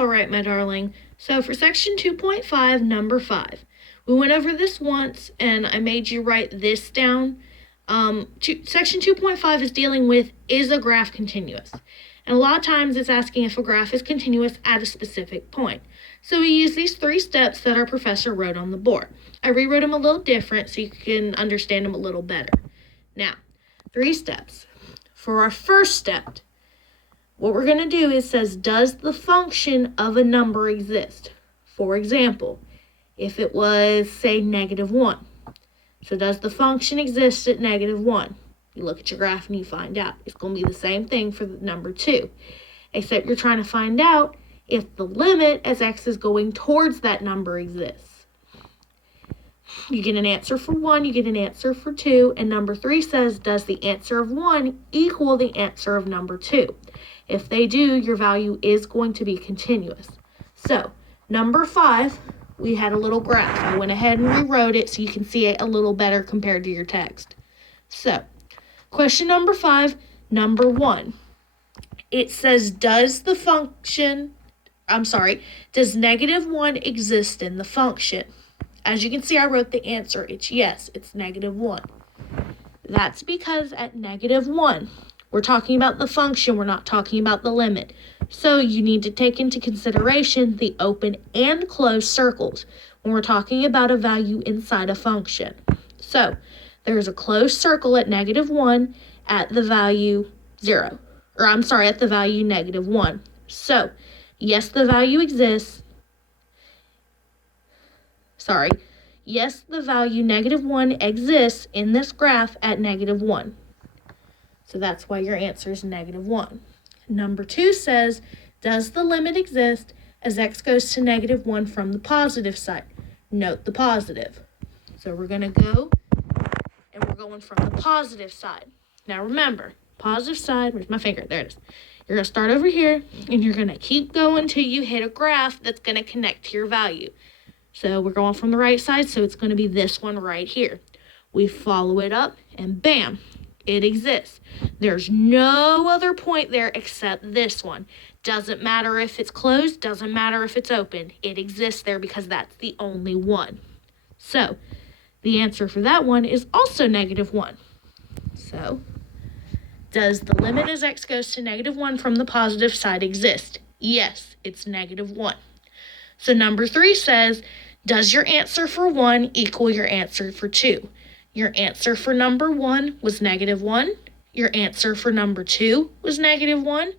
All right, my darling. So for section 2.5, number 5, we went over this once, and I made you write this down. Section 2.5 is dealing with, is a graph continuous? And a lot of times it's asking if a graph is continuous at a specific point. So we use these 3 steps that our professor wrote on the board. I rewrote them a little different so you can understand them a little better. Now, 3 steps. For our first step, what we're going to do is says, does the function of a number exist? For example, if it was, say, -1. So does the function exist at -1? You look at your graph and you find out. It's going to be the same thing for the number 2, except you're trying to find out if the limit as x is going towards that number exists. You get an answer for 1, you get an answer for 2, and number 3 says, does the answer of 1 equal the answer of number 2? If they do, your value is going to be continuous. So, number 5, we had a little graph. I went ahead and rewrote it so you can see it a little better compared to your text. So, question number 5, number 1. It says, does -1 exist in the function? As you can see, I wrote the answer. It's yes, it's -1. That's because at -1, we're talking about the function, we're not talking about the limit. So you need to take into consideration the open and closed circles when we're talking about a value inside a function. So there's a closed circle at -1 at the value 0. At the value -1. So, yes, the value exists. Yes, the value -1 exists in this graph at -1. So that's why your answer is -1. Number 2 says, does the limit exist as x goes to -1 from the positive side? Note the positive. So we're going to go, and we're going from the positive side. Now remember, positive side, where's my finger? There it is. You're going to start over here, and you're going to keep going until you hit a graph that's going to connect to your value. So we're going from the right side, so it's going to be this one right here. We follow it up, and bam, it exists. There's no other point there except this one. Doesn't matter if it's closed, doesn't matter if it's open. It exists there because that's the only one. So the answer for that one is also -1. So, does the limit as x goes to -1 from the positive side exist? Yes, it's -1. So number 3 says, does your answer for 1 equal your answer for 2? Your answer for number 1 was -1. Your answer for number 2 was -1.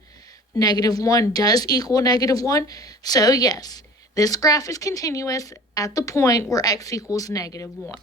-1 does equal -1. So yes, this graph is continuous at the point where x equals -1.